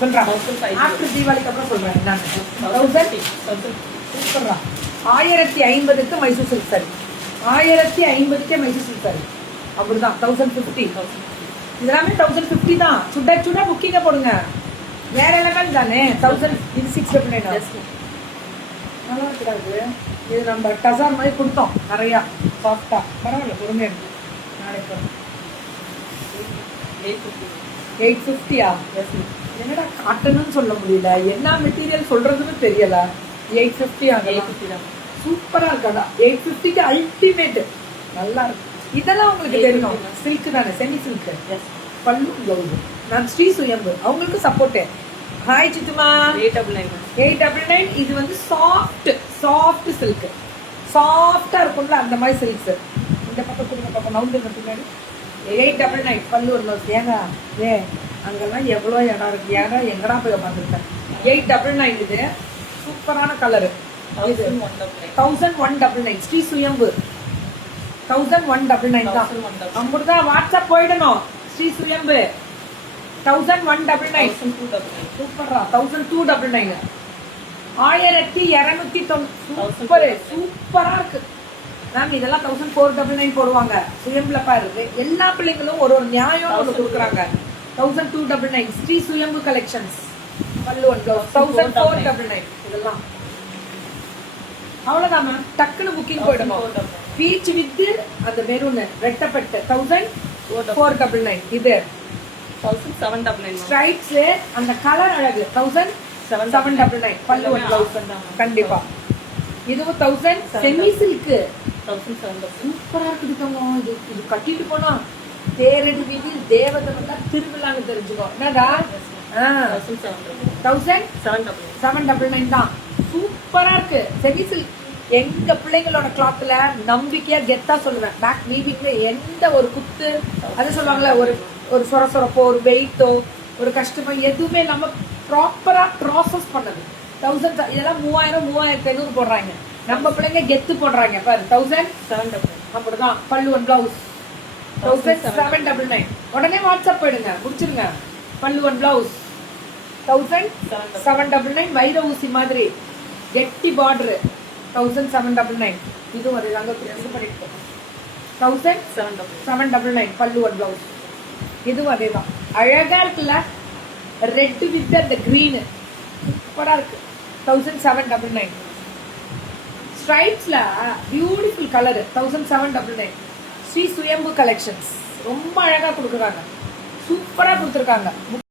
சொல்றேன் ஆஃப்டர் தீபாவளிக்கு அப்புறம் சொல்றேன் நான் 1050க்கு மைசூர் சில்க் சாரி 1050க்கே மைசூர் சில்க் சாரி அப்படிதான் 1050 இதெல்லாமே 1050 தான். சுட சுட புக்கிங்க போடுங்க. வேற லெவல் தானே 1000 இது 699 நல்லா இருக்காது. இது நம்ம டசார் மாதிரி கொடுத்தோம் நிறையா சாஃப்டா பரவாயில்ல பொறுமையா இருக்கு. நாளைக்கு 850யா என்னடா காட்டணும்னு சொல்ல முடியல, என்ன மெட்டீரியல் சொல்றதுன்னு தெரியல. 850 ஆகலாம். சூப்பரா இருக்காடா 850க்கு அல்டிமேட் நல்லா இருக்கு. இதெல்லாம் உங்களுக்கு தெரியும் சில்க் தானே, செமி சில்க். பல்லு ப்ளவுஸ் நான் ஸ்ரீ சுயம்பு அவங்களுக்கு சப்போர்ட். ஹாய் சித்துமா 899 இது வந்து சாஃப்ட் சில்க் சாஃப்டா இருக்கும்ல அந்த மாதிரி சில்க்ஸ். இந்த பக்கம் கொடுங்க பக்கம் நவுந்து பின்னாடி 899 பல்லு ஒரு ப்ளவுஸ். ஏங்க அங்கெல்லாம் எவ்வளோ இடம் இருக்கு, ஏன்னா எங்கடா போய் உட்காந்துருக்கேன். 899 இது சூப்பரான கலரு. 1199 ஸ்ரீ சுயம்பு 1199 தான். அப்படிதான் வாட்ஸ்அப் போயிடணும். ஸ்ரீ சுயம்பு 1199 சூப்பரா 1299 1290 சூப்பரா இருக்கு மேம். இதெல்லாம் 1499 போடுவாங்க. சுயம்புல பாரு எல்லா பிள்ளைங்களும் ஒரு ஒரு நியாயம் ஒன்று கொடுக்குறாங்க. 1299 ஸ்ரீ சுயம்பு கலெக்ஷன்ஸ் பல்லு ஒன் ப்ளவுஸ் 1499 இதெல்லாம் அவ்வளவுதான் மேம். டக்குன்னு புக்கிங் போயிடணும். பீச் வித் அந்த மெரூன் ரெட்டப்பட்டு 1499 இது 1799 ஸ்ட்ரைப்ஸ் அந்த கலர் அழகு 1799 பல்லு ஒன் ப்ளவுஸ் கண்டிப்பா. இதுவும் 1000 செமி சில்க் 1700 சூப்பரா இருக்குது தங்கம். இது கட்டிட்டு போனா தேரடி வீதியில் தேவதை வந்தா திருவிழான்னு தெரிஞ்சுக்கோ. என்னடா 1799 தான். சூப்பரா இருக்கு செமி சில்க். எங்க பிள்ளைங்களோட கிளாத்ல நம்பிக்கையா கெத்தா சொல்லுவேன். பேக் வீவிங்ல எந்த ஒரு குத்து அது சொல்லுவாங்கல்ல ஒரு சொரசொரப்போ ஒரு வெயிட்டோ ஒரு கஷ்டமோ எதுவுமே நம்ம ப்ராப்பரா ப்ராசஸ் பண்ணது. 1000 இதெல்லாம் 3500 போடுறாங்க. நம்ம பிள்ளைங்க கெத்து போடுறாங்க பாரு 1799 அப்படிதான். பல்லு ஒன் பிளவுஸ் 1799 உடனே வாட்ஸ்அப் போயிடுங்க முடிச்சிருங்க. பல்லு ஒன் பிளவுஸ் 1799 வைர ஊசி மாதிரி கெட்டி பார்டர் 1799 இது ஒரு ரங்க இது பண்ணிட்டு 1799 பல்லு ஒன் பிளவுஸ் இதுவும் அதேதான். அழகா இருக்குல்ல ரெட் வித் அந்த கிரீன் சூப்பரா இருக்கு 1799 ஸ்ட்ரைப்ஸ்ல பியூட்டிஃபுல் கலர் 1799 ஸ்ரீ சுயம்பு கலெக்ஷன்ஸ் ரொம்ப அழகா கொடுக்குறாங்க. சூப்பரா கொடுத்துருக்காங்க.